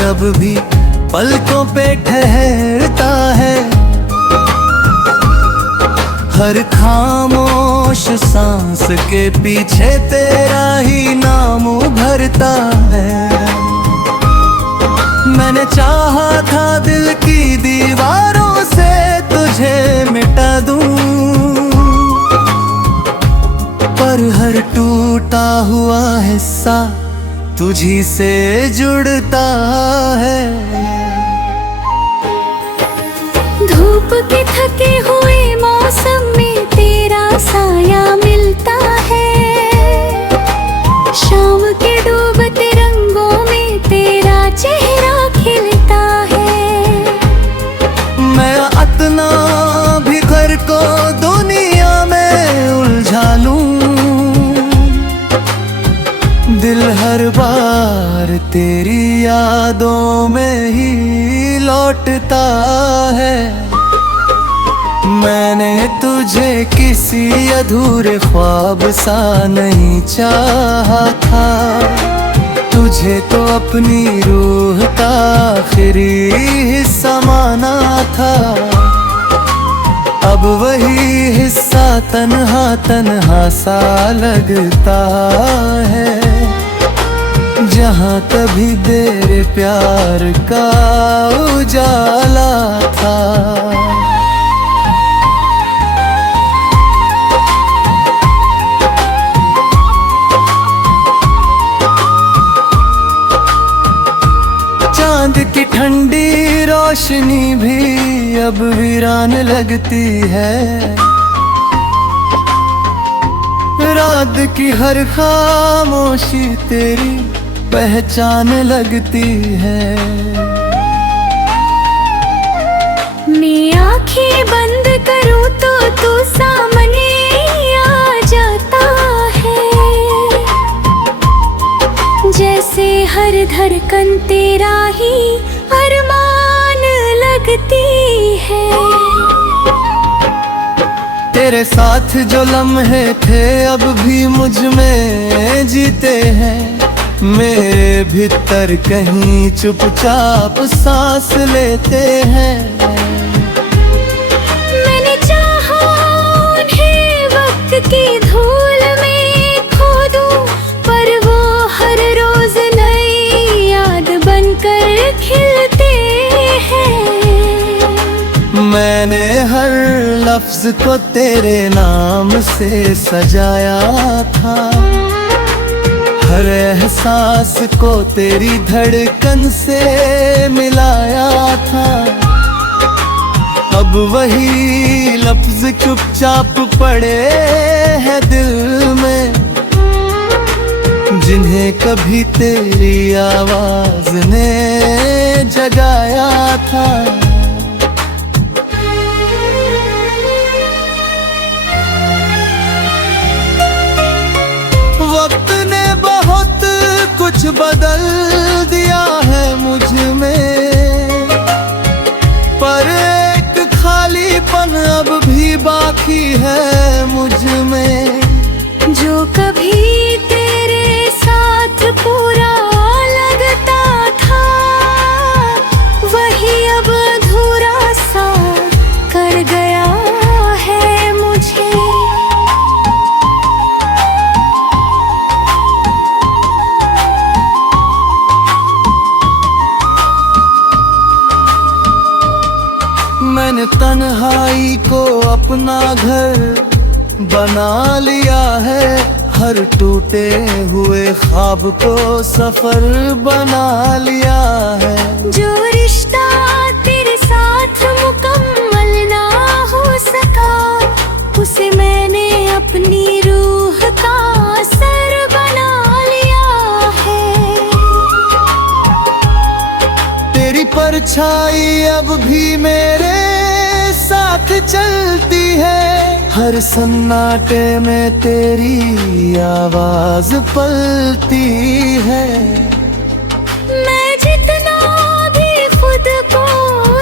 अब भी पलकों पे ठहरता है। हर खामोश सांस के पीछे तेरा ही नाम उभरता है। मैंने चाहा था दिल की दीवारों से तुझे मिटा दूं, पर हर टूटा हुआ हिस्सा तुझी से जुड़ता है। धूप के थके हुए मौसम में तेरा साया मिलता है। शाम के डूबते रंगों में तेरा चेहरा खिलता है। मैं इतना भी घर को दुनिया में उलझा लूं, दिल हर बार तेरी यादों में ही लौटता है। मैंने तुझे किसी अधूरे ख्वाब सा नहीं चाहा था, तुझे तो अपनी रूह का आखिरी हिस्सा माना था। अब वही हिस्सा तन्हा तन्हा सा लगता है, जहाँ कभी तेरे प्यार का उजाला था। चांद की ठंडी रोशनी भी अब वीरान लगती है। रात की हर खामोशी तेरी पहचान लगती है। मैं आँखें बंद करूँ तो तू सामने आ जाता है। जैसे हर धड़कन तेरा ही अरमान लगती है। तेरे साथ जो लम्हे थे अब भी मुझ में जीते हैं। मेरे भीतर कहीं चुपचाप सांस लेते हैं। मैंने चाहा उन्हें वक्त की धूल में खो दूं, पर वो हर रोज नई याद बनकर खिलते हैं। मैंने हर लफ्ज को तेरे नाम से सजाया था, हर एहसास को तेरी धड़कन से मिलाया था। अब वही लफ्ज चुपचाप पड़े हैं दिल में, जिन्हें कभी तेरी आवाज ने जगाया था। वक्त ने बहुत कुछ बदल दिया है मुझ में, पर एक खालीपन अब भी बाकी है मुझ में। जो कभी तेरे साथ पूरा लगता था, वही अब अधूरा सा कर गया है मुझे। मैंने तन्हाई को अपना घर बना लिया है, हर टूटे हुए ख्वाब को सफर बना लिया है। जो रिश्ता तेरे साथ मुकम्मल ना हो सका, उसे मैंने अपनी रूह का सर बना लिया है। तेरी परछाई अब भी मेरे साथ चलती है, हर सन्नाटे में तेरी आवाज पलती है। मैं जितना भी खुद को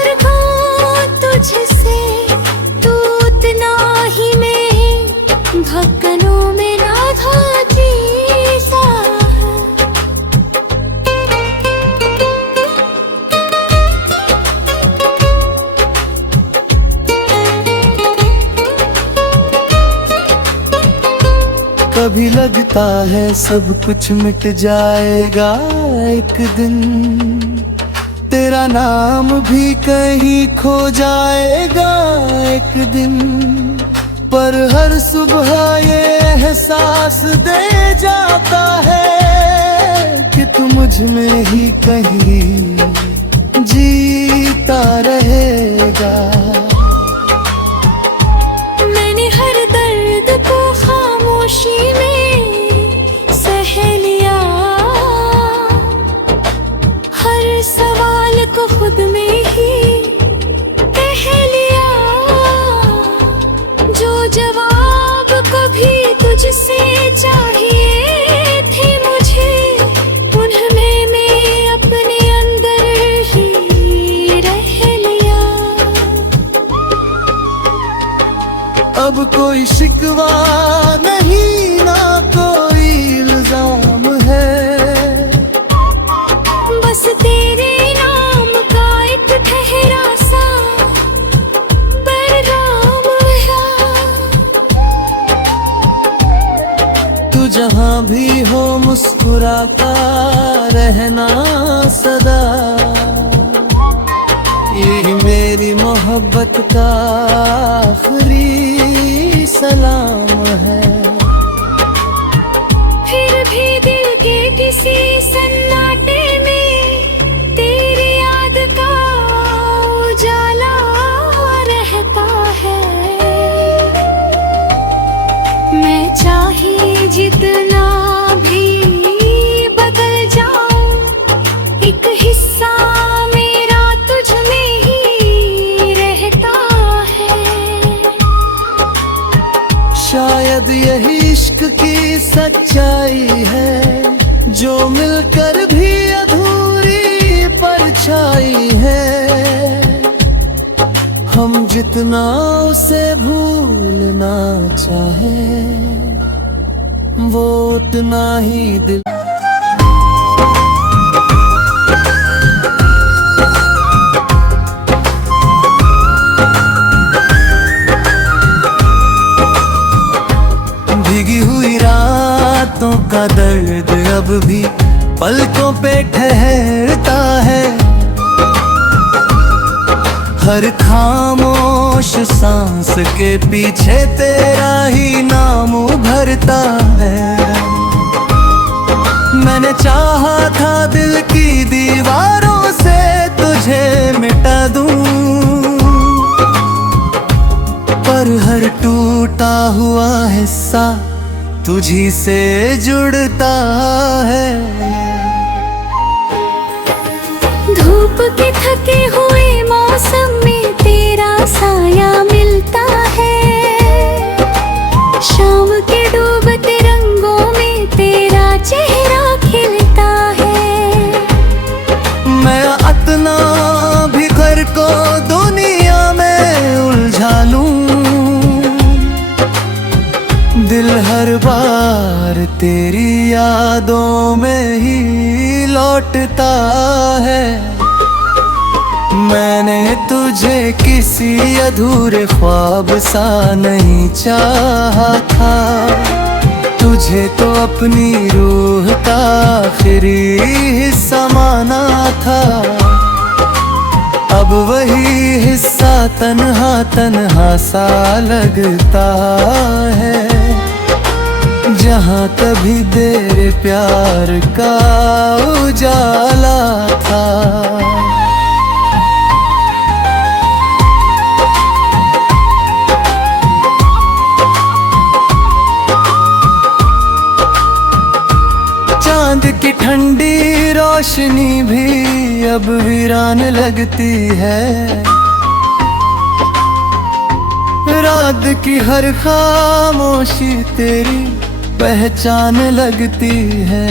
रखूं तुझसे, तू उतना ही मैं धड़कनों में राधा जी सा। कभी लगता है सब कुछ मिट जाएगा एक दिन, तेरा नाम भी कहीं खो जाएगा एक दिन। पर हर सुबह ये एहसास दे जाता है कि तू मुझ में ही कहीं जीता रहेगा। मैंने हर दर्द को खामोशी में सह लिया, हर सवाल को खुद में ही कह लिया। जो जवाब कभी तुझसे चाहिए थे मुझे, उन्हें मैं अपने अंदर ही रह लिया। अब कोई शिकवा नहीं, ना कोई इल्जाम है, बस तेरे नाम का एक ठहरा सा पैगाम है। तू जहाँ भी हो मुस्कुराता रहना सदा, यही मेरी मोहब्बत का आखिरी सलाम है। फिर भी दिल के किसी सन्नाटे में तेरी याद का उजाला रहता है। मैं चाहे जितना भी बदल जाऊं, एक हिस्सा मेरा तुझ में ही रहता है। शायद यही इश्क की सच्चाई है, जो मिलकर भी अधूरी परछाई है। हम जितना उसे भूलना चाहे, वो उतना ही दिल। भीगी हुई रातों का दर्द अब भी पलकों पे ठहरता है, हर खामोश सांस के पीछे तेरा ही नाम उभरता है। मैंने चाहा था दिल की दीवारों से तुझे मिटा दूं, पर हर टूटा हुआ हिस्सा तुझी से जुड़ता है। धूप के थके हुए मौसम में तेरा साया मिलता है, शाम के डूबते रंगों में तेरा चेहरा खिलता है। मैं अतना भी घर को दुनिया में उलझा लूं, दिल हर बार तेरी यादों में ही लौटता है। मैंने तुझे किसी अधूरे ख्वाब सा नहीं चाहा था, तुझे तो अपनी रूह का आखिरी हिस्सा माना था। अब वही हिस्सा तन्हा तन्हा सा लगता है, जहाँ कभी तेरे प्यार का उजाला था। चांद की ठंडी रोशनी भी अब वीरान लगती है, रात की हर खामोशी तेरी पहचान लगती है।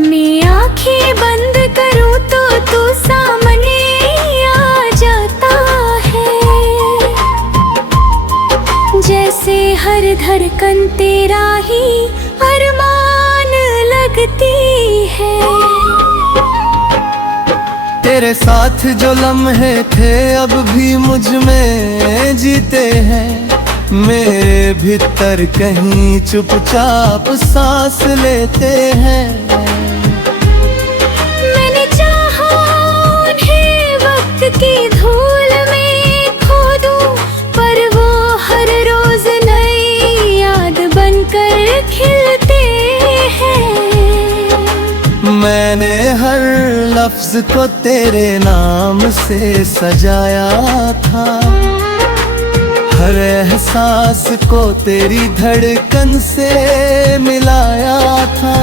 मैं आंखें बंद करूं तो तू सामने आ जाता है, जैसे हर धड़कन तेरा ही अरमान लगती है। तेरे साथ जो लम्हे थे अब भी मुझ में जीते हैं, मेरे भीतर कहीं चुपचाप सांस लेते हैं। मैंने चाहा उन्हें वक्त की धूल में खो दूं, पर वो हर रोज नई याद बनकर खिलते हैं। मैंने हर लफ्ज को तेरे नाम से सजाया था, हर एहसास को तेरी धड़कन से मिलाया था।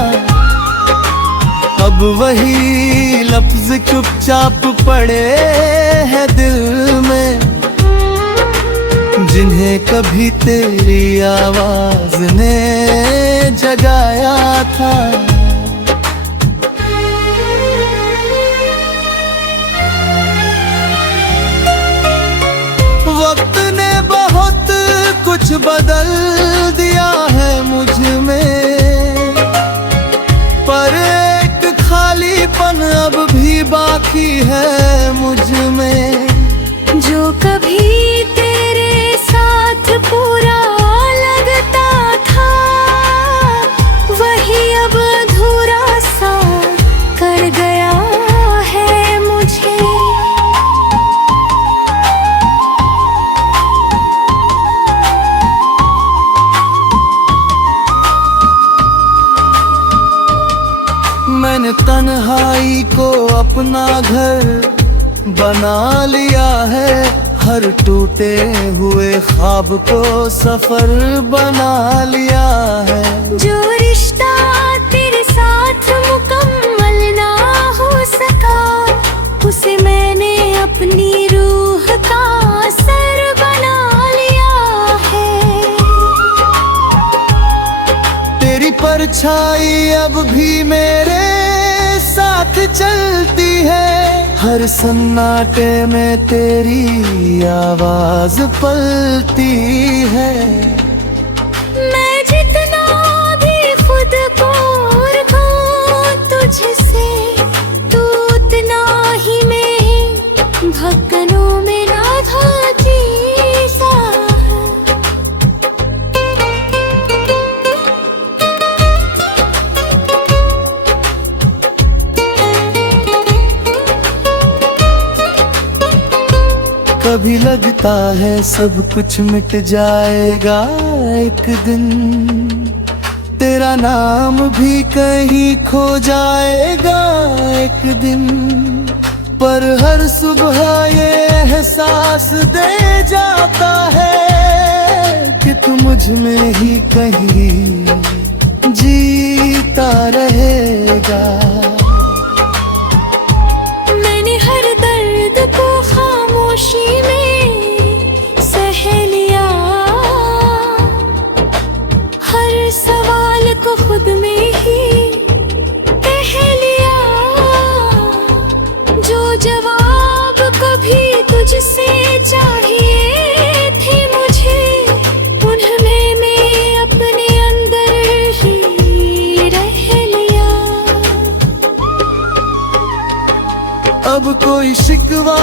अब वही लफ्ज चुपचाप पड़े हैं दिल में, जिन्हें कभी तेरी आवाज ने जगाया था। वक्त ने बहुत कुछ बदल दिया है मुझ में, पर एक खालीपन अब भी बाकी है मुझ में। जो कभी तेरे साथ पूरा लगता था, वही अब अधूरा सा कर गया है मुझे। मैंने तन्हाई को अपना घर बना लिया है, हर टूटे हुए ख्वाब को सफर बना लिया है। जो रिश्ता तेरे साथ मुकम्मल ना हो सका, उसे मैंने अपनी रूह का सर बना लिया है। तेरी परछाई अब भी मेरे साथ चलती है, हर सन्नाटे में तेरी आवाज पलती है। मैं जितना भी खुद को रखूं तुझसे, तू उतना ही मैं धड़कनों में ना धोती सा। कभी लगता है सब कुछ मिट जाएगा एक दिन, तेरा नाम भी कहीं खो जाएगा एक दिन। पर हर सुबह ये एहसास दे जाता है कि तू मुझ में ही कहीं जीता रहेगा। मैंने हर दर्द को खामोशी में सह लिया, हर सवाल को खुद में ही कह लिया। जो जवाब कभी तुझसे चाहिए थे मुझे, उन्हें मैं अपने अंदर ही रह लिया। अब कोई शिकवा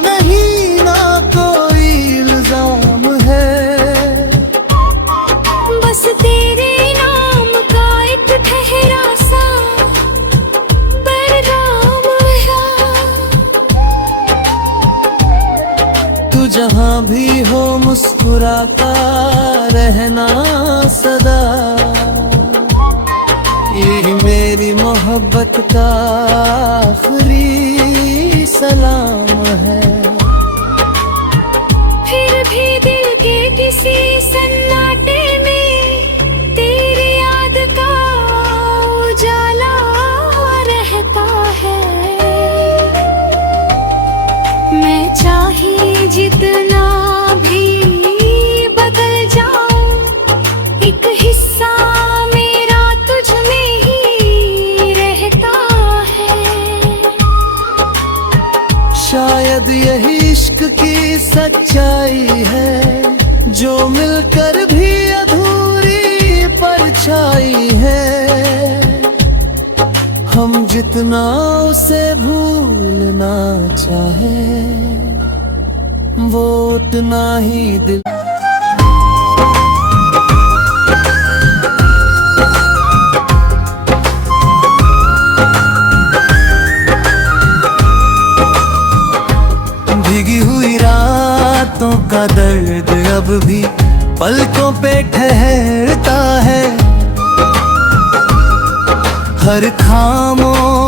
नहीं, ना कोई इल्जाम है, बस तेरे नाम का एक ठहरा सा पैगाम है। तू जहाँ भी हो मुस्कुराता रहना सदा, यही मेरी मोहब्बत का आखिरी सलाम है। फिर भी दिल के किसी सन्नाटे में तेरी याद का उजाला रहता है। मैं चाहे जितना भी बदल जाऊं, एक हिस्सा मेरा तुझ में ही रहता है। शायद यही इश्क की सच्चाई है, जो मिलकर भी अधूरी परछाई है। हम जितना उसे भूलना चाहे, वो उतना ही दिल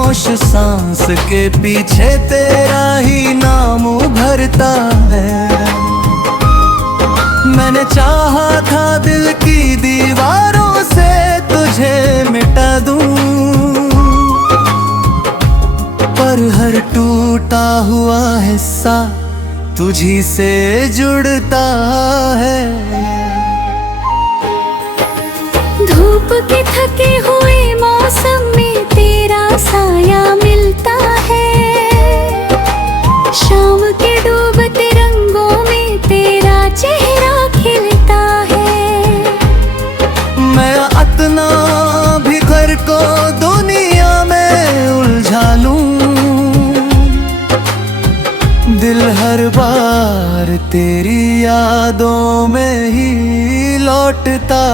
खामोश सांस के पीछे तेरा ही नाम उभरता है। मैंने चाहा था दिल की दीवारों से तुझे मिटा दूं, पर हर टूटा हुआ हिस्सा तुझी से जुड़ता है। धूप के थके हुए मौसम में तेरा साया मिलता है, शाम के डूबते रंगों में तेरा चेहरा खिलता है। मैं अतना भी घर को दुनिया में उलझा लूं, दिल हर बार तेरी यादों में ही लौटता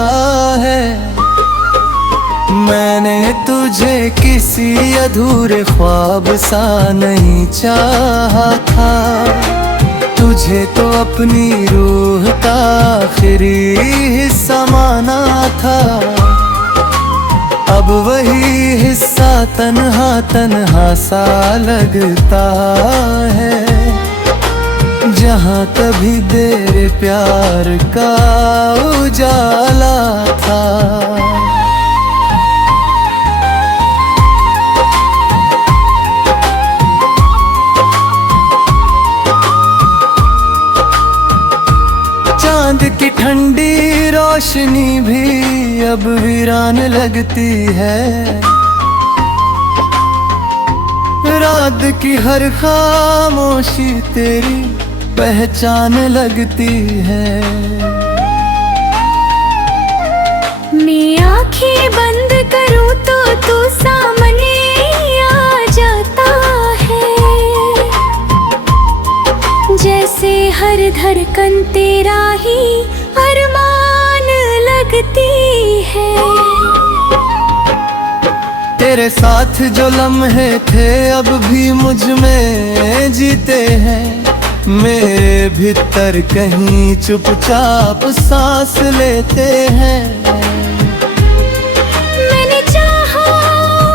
है। मैंने तुझे किसी अधूरे ख्वाब सा नहीं चाहा था, तुझे तो अपनी रूह का आखिरी हिस्सा माना था। अब वही हिस्सा तन्हा तन्हा सा लगता है, जहाँ कभी तेरे प्यार का उजाला था। चांद की ठंडी रोशनी भी अब वीरान लगती है, रात की हर खामोशी तेरी पहचान लगती है। मैं आंखें बंद करूं तो तू सामने आ जाता है, जैसे हर धड़कन तेरा ही अरमान लगती है। तेरे साथ जो लम्हे थे अब भी मुझ में जीते हैं, मेरे भीतर कहीं चुपचाप सांस लेते हैं। मैंने चाहा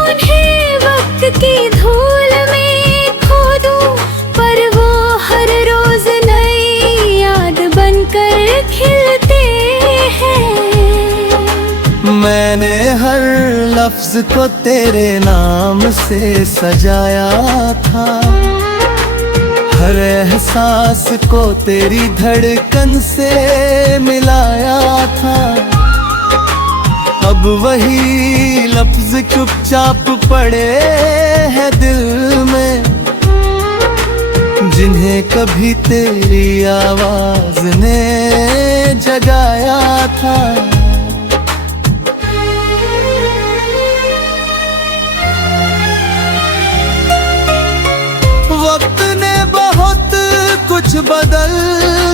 उन्हें वक्त की धूल में खो दूं, पर वो हर रोज नई याद बनकर खिलते हैं। मैंने हर लफ्ज को तेरे नाम से सजाया था, हर एहसास को तेरी धड़कन से मिलाया था। अब वही लफ्ज चुपचाप पड़े हैं दिल में, जिन्हें कभी तेरी आवाज ने जगाया था। वक्त ने बहुत कुछ बदल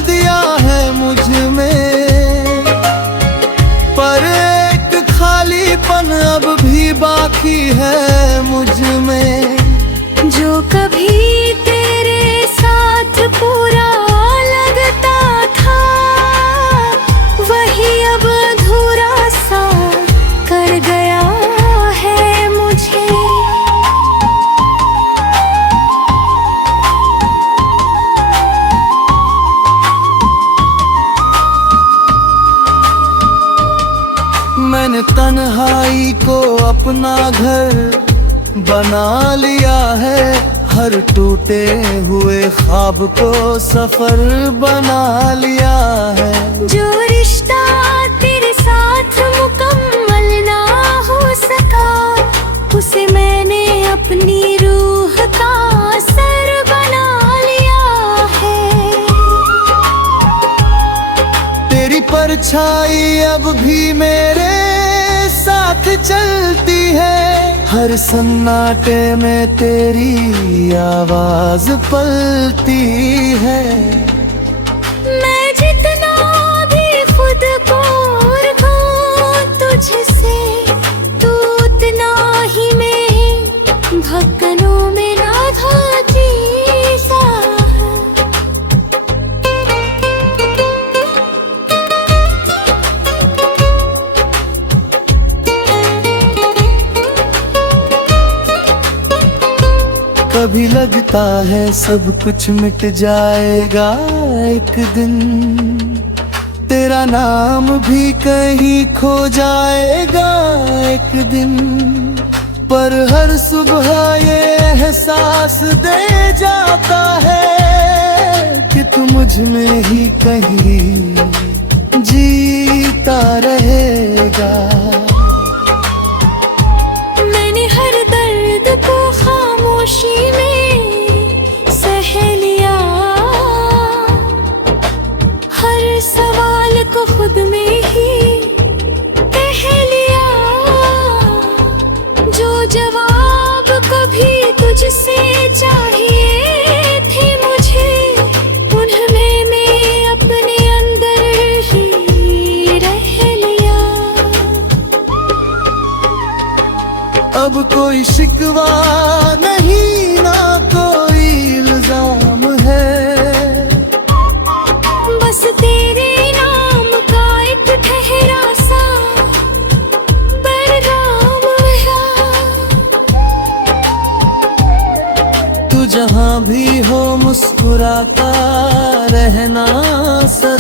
दिया है मुझ में, पर एक खालीपन अब भी बाकी है मुझ में। जो कभी तेरे साथ पूरा लगता था, वही अब अधूरा सा कर गया है मुझे। मैंने तन्हाई को अपना घर बना लिया है, हर टूटे हुए ख्वाब को सफर बना लिया है। जो रिश्ता तेरे साथ मुकम्मल ना हो सका, उसे मैंने अपनी रूह का सर बना लिया है। तेरी परछाई अब भी मेरे साथ चलती है, हर सन्नाटे में तेरी आवाज पलती है। मैं जितना भी खुद को रखूं तुझसे, तू उतना ही मैं धड़कनों में राधा की सा है। कभी लगता है सब कुछ मिट जाएगा एक दिन, तेरा नाम भी कहीं खो जाएगा एक दिन। पर हर सुबह ये एहसास दे जाता है कि तू मुझ में ही कहीं जीता रहेगा। मैंने हर दर्द को खामोशी में सह लिया, हर सवाल को खुद में ही कह लिया। जो जवाब कभी तुझसे चाहिए थे मुझे, उन्हें मैं अपने अंदर ही रह लिया। अब कोई शिकवा नहीं, ना कोई इल्जाम है, बस तेरे नाम का एक ठहरा सा पैगाम है। तू जहाँ भी हो मुस्कुराता रहना सदा।